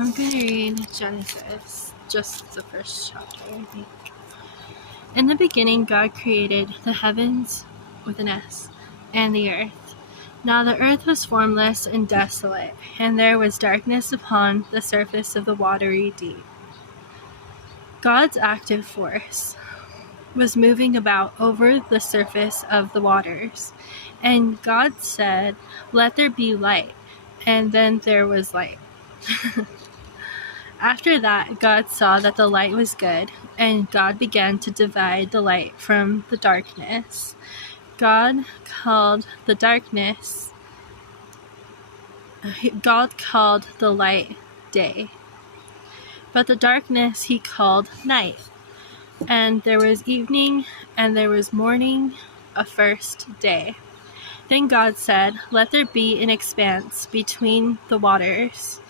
I'm going to read Genesis, just the first chapter, I think. In the beginning, God created the heavens with an S and the earth. Now the earth was formless and desolate, and there was darkness upon the surface of the watery deep. God's active force was moving about over the surface of the waters, and God said, "Let there be light," and then there was light. After that, God saw that the light was good, and God began to divide the light from the darkness. God called the light day, but the darkness he called night. And there was evening, and there was morning, a first day. Then God said, "Let there be an expanse between the waters,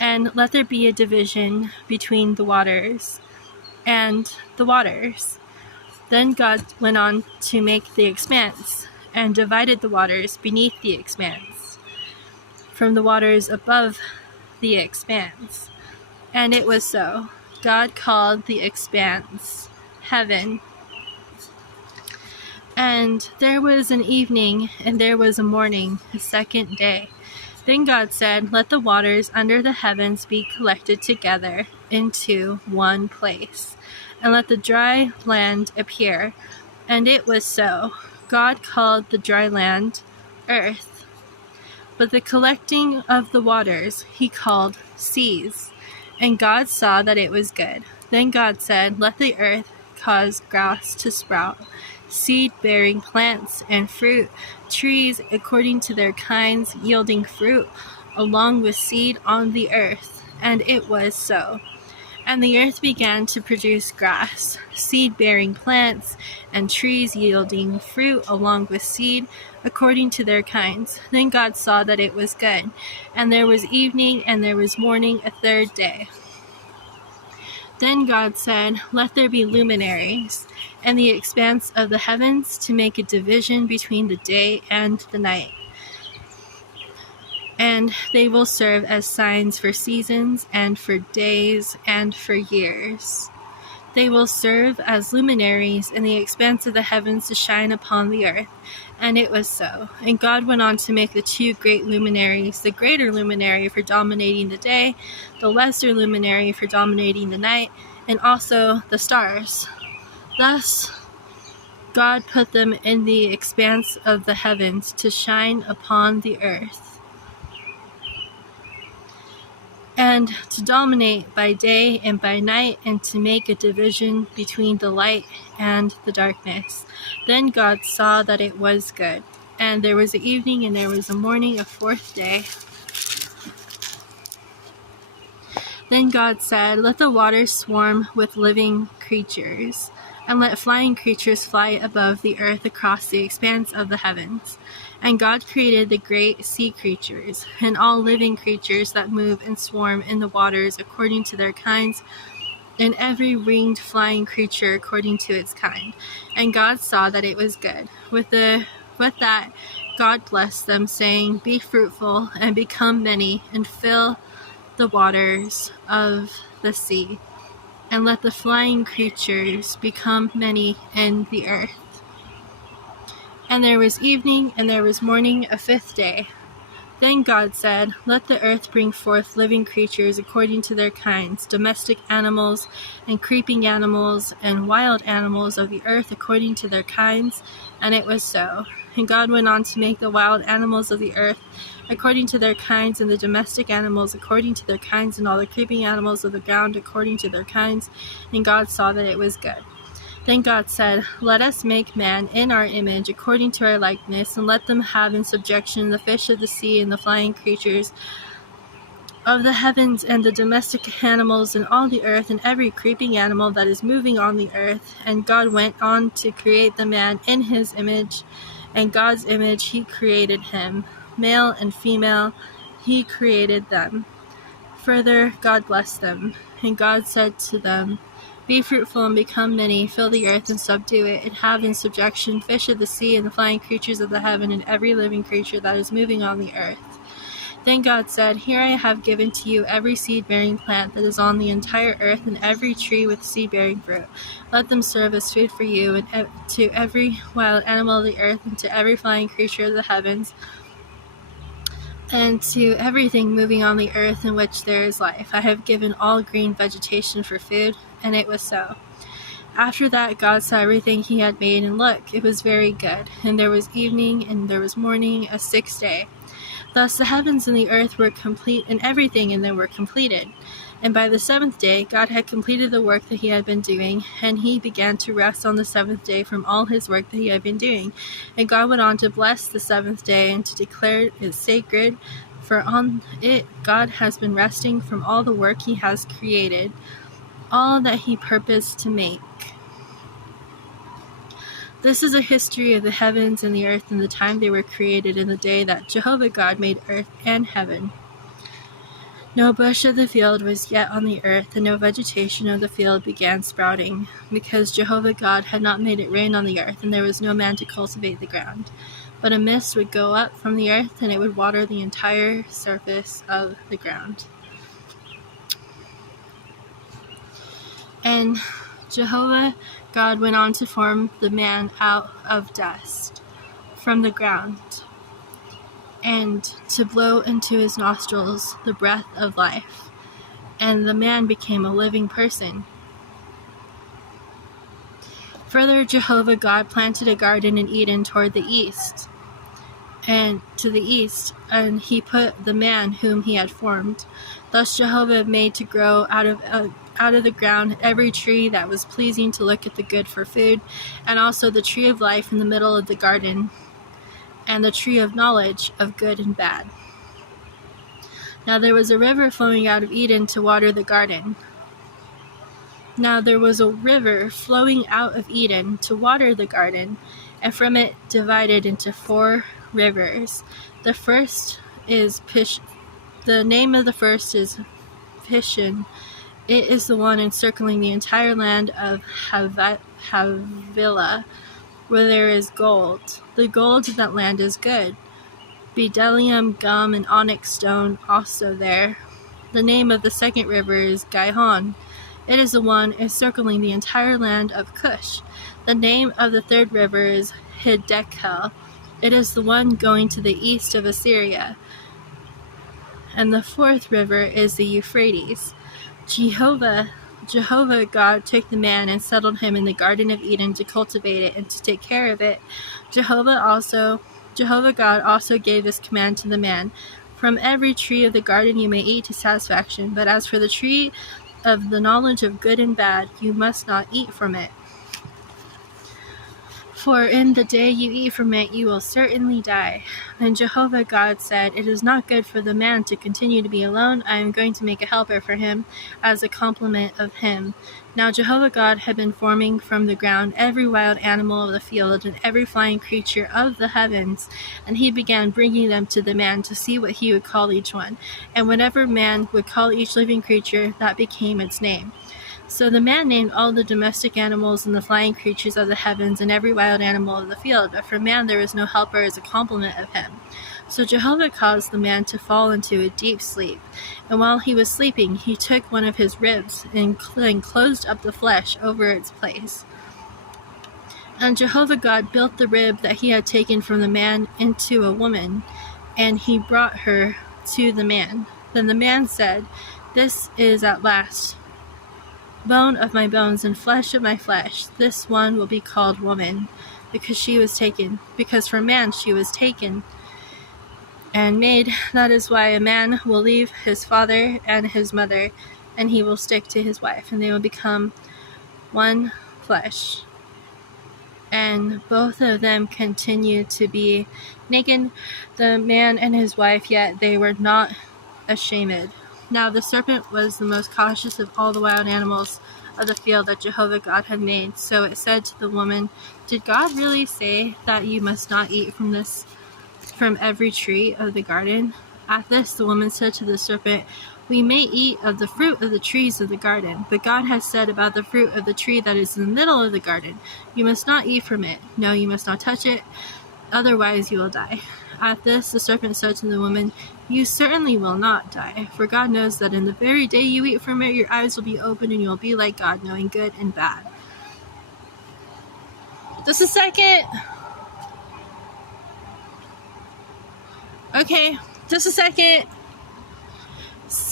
and let there be a division between the waters and the waters." Then God went on to make the expanse, and divided the waters beneath the expanse from the waters above the expanse. And it was so. God called the expanse heaven. And there was an evening, and there was a morning, a second day. Then God said, "Let the waters under the heavens be collected together into one place, and let the dry land appear." And it was so. God called the dry land earth, but the collecting of the waters he called seas. And God saw that it was good. Then God said, "Let the earth cause grass to sprout, seed-bearing plants and fruit, trees according to their kinds, yielding fruit, along with seed on the earth." And it was so. And the earth began to produce grass, seed-bearing plants, and trees yielding fruit along with seed according to their kinds. Then God saw that it was good. And there was evening, and there was morning, a third day. Then God said, "Let there be luminaries in the expanse of the heavens to make a division between the day and the night. And they will serve as signs for seasons and for days and for years. They will serve as luminaries in the expanse of the heavens to shine upon the earth." And it was so. And God went on to make the two great luminaries, the greater luminary for dominating the day, the lesser luminary for dominating the night, and also the stars. Thus, God put them in the expanse of the heavens to shine upon the earth, and to dominate by day and by night, and to make a division between the light and the darkness. Then God saw that it was good. And there was an evening, and there was a morning, a fourth day. Then God said, "Let the waters swarm with living creatures, and let flying creatures fly above the earth across the expanse of the heavens." And God created the great sea creatures, and all living creatures that move and swarm in the waters according to their kinds, and every winged flying creature according to its kind. And God saw that it was good. With that, God blessed them, saying, "Be fruitful, and become many, and fill the waters of the sea, and let the flying creatures become many in the earth." And there was evening, and there was morning, a fifth day. Then God said, "Let the earth bring forth living creatures according to their kinds, domestic animals, and creeping animals, and wild animals of the earth according to their kinds." And it was so. And God went on to make the wild animals of the earth according to their kinds, and the domestic animals according to their kinds, and all the creeping animals of the ground according to their kinds. And God saw that it was good. Then God said, "Let us make man in our image, according to our likeness, and let them have in subjection the fish of the sea, and the flying creatures of the heavens, and the domestic animals, and all the earth, and every creeping animal that is moving on the earth." And God went on to create the man in his image. In God's image he created him. Male and female he created them. Further, God blessed them. And God said to them, "Be fruitful and become many, fill the earth and subdue it, and have in subjection fish of the sea, and the flying creatures of the heaven, and every living creature that is moving on the earth." Then God said, Here I have given to you every seed-bearing plant that is on the entire earth, and every tree with seed-bearing fruit. Let them serve as food for you, and to every wild animal of the earth, and to every flying creature of the heavens, and to everything moving on the earth in which there is life. I have given all green vegetation for food. And it was so. After that, God saw everything he had made, and look, it was very good. And there was evening, and there was morning, a sixth day. Thus the heavens and the earth were complete, and everything in them were completed. And by the seventh day, God had completed the work that he had been doing, and he began to rest on the seventh day from all his work that he had been doing. And God went on to bless the seventh day and to declare it sacred, for on it God has been resting from all the work he has created, all that he purposed to make. This is a history of the heavens and the earth in the time they were created, in the day that Jehovah God made earth and heaven. No bush of the field was yet on the earth, and no vegetation of the field began sprouting, because Jehovah God had not made it rain on the earth, and there was no man to cultivate the ground. But a mist would go up from the earth, and it would water the entire surface of the ground. And Jehovah God went on to form the man out of dust from the ground, and to blow into his nostrils the breath of life, and the man became a living person. Further, Jehovah God planted a garden in Eden toward the east, and he put the man whom he had formed. Thus Jehovah made to grow out of the ground every tree that was pleasing to look at the good for food, and also the tree of life in the middle of the garden, and the tree of knowledge of good and bad. Now there was a river flowing out of Eden to water the garden. And from it divided into 4 rivers. The name of the first is Pishon. It is the one encircling the entire land of Havilah, where there is gold. The gold in that land is good. Bdellium, gum, and onyx stone also there. The name of the second river is Gihon. It is the one encircling the entire land of Cush. The name of the third river is Hiddekel. It is the one going to the east of Assyria. And the fourth river is the Euphrates. Jehovah God took the man and settled him in the Garden of Eden to cultivate it and to take care of it. Jehovah God also gave this command to the man: From every tree of the garden you may eat to satisfaction, but as for the tree of the knowledge of good and bad, you must not eat from it. For in the day you eat from it, you will certainly die. And Jehovah God said, It is not good for the man to continue to be alone. I am going to make a helper for him as a complement of him. Now Jehovah God had been forming from the ground every wild animal of the field and every flying creature of the heavens, and he began bringing them to the man to see what he would call each one. And whatever man would call each living creature, that became its name. So the man named all the domestic animals and the flying creatures of the heavens and every wild animal of the field, but for man there was no helper as a complement of him. So Jehovah caused the man to fall into a deep sleep, and while he was sleeping, he took one of his ribs and closed up the flesh over its place. And Jehovah God built the rib that he had taken from the man into a woman, and he brought her to the man. Then the man said, This is at last bone of my bones and flesh of my flesh. This one will be called woman, because from man she was taken and made. That is why a man will leave his father and his mother, and he will stick to his wife, and they will become one flesh. And both of them continued to be naked, the man and his wife, yet they were not ashamed. Now the serpent was the most cautious of all the wild animals of the field that Jehovah God had made. So it said to the woman, Did God really say that you must not eat from every tree of the garden? At this the woman said to the serpent, We may eat of the fruit of the trees of the garden, but God has said about the fruit of the tree that is in the middle of the garden, You must not eat from it. No, you must not touch it, otherwise you will die. At this, the serpent said to the woman, "You certainly will not die, for God knows that in the very day you eat from it, your eyes will be opened and you will be like God, knowing good and bad." Just a second. Okay, just a second.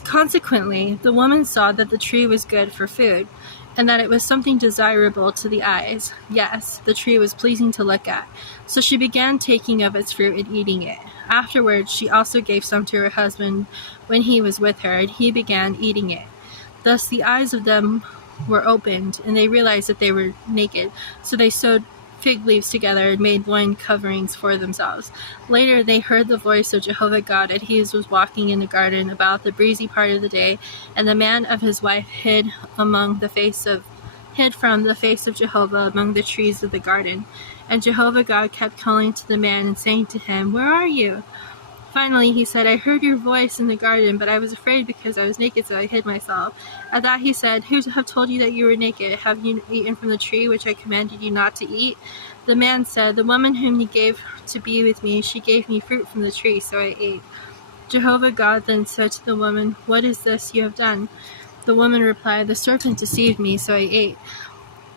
Consequently, the woman saw that the tree was good for food, and that it was something desirable to the eyes. Yes, the tree was pleasing to look at. So she began taking of its fruit and eating it. Afterwards, she also gave some to her husband when he was with her, and he began eating it. Thus the eyes of them were opened, and they realized that they were naked. So they sewed fig leaves together and made loin coverings for themselves. Later they heard the voice of Jehovah God, and he was walking in the garden about the breezy part of the day, and the man of his wife hid from the face of Jehovah among the trees of the garden. And Jehovah God kept calling to the man and saying to him, "Where are you?" Finally he said, "I heard your voice in the garden, but I was afraid because I was naked, so I hid myself." At that he said, "Who have told you that you were naked? Have you eaten from the tree which I commanded you not to eat?" The man said, "The woman whom you gave to be with me, she gave me fruit from the tree, so I ate." Jehovah God then said to the woman, "What is this you have done?" The woman replied, "The serpent deceived me, so I ate."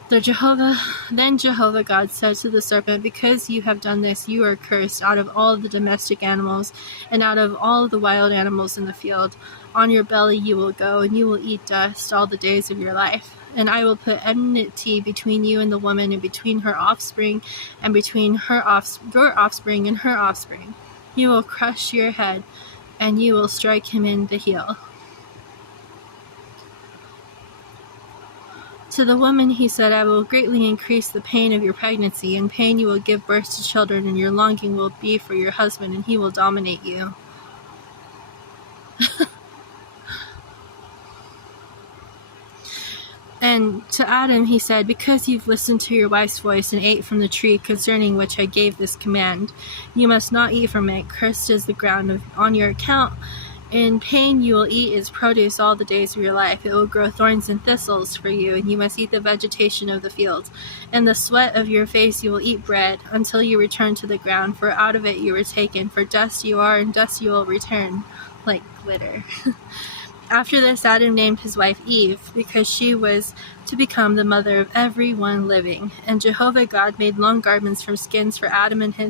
Then Jehovah God said to the serpent, "Because you have done this, you are cursed out of all the domestic animals and out of all the wild animals in the field. On your belly you will go, and you will eat dust all the days of your life. And I will put enmity between you and the woman, and between her offspring, and between your offspring and her offspring. You will crush your head, and you will strike him in the heel." To the woman he said, "I will greatly increase the pain of your pregnancy. In pain you will give birth to children, and your longing will be for your husband, and he will dominate you." And to Adam he said, "Because you've listened to your wife's voice and ate from the tree concerning which I gave this command, you must not eat from it. Cursed is the ground on your account. In pain you will eat its produce all the days of your life. It will grow thorns and thistles for you, and you must eat the vegetation of the fields. In the sweat of your face you will eat bread, until you return to the ground, for out of it you were taken. For dust you are, and dust you will return, like glitter." After this, Adam named his wife Eve, because she was to become the mother of every one living. And Jehovah God made long garments from skins for Adam and for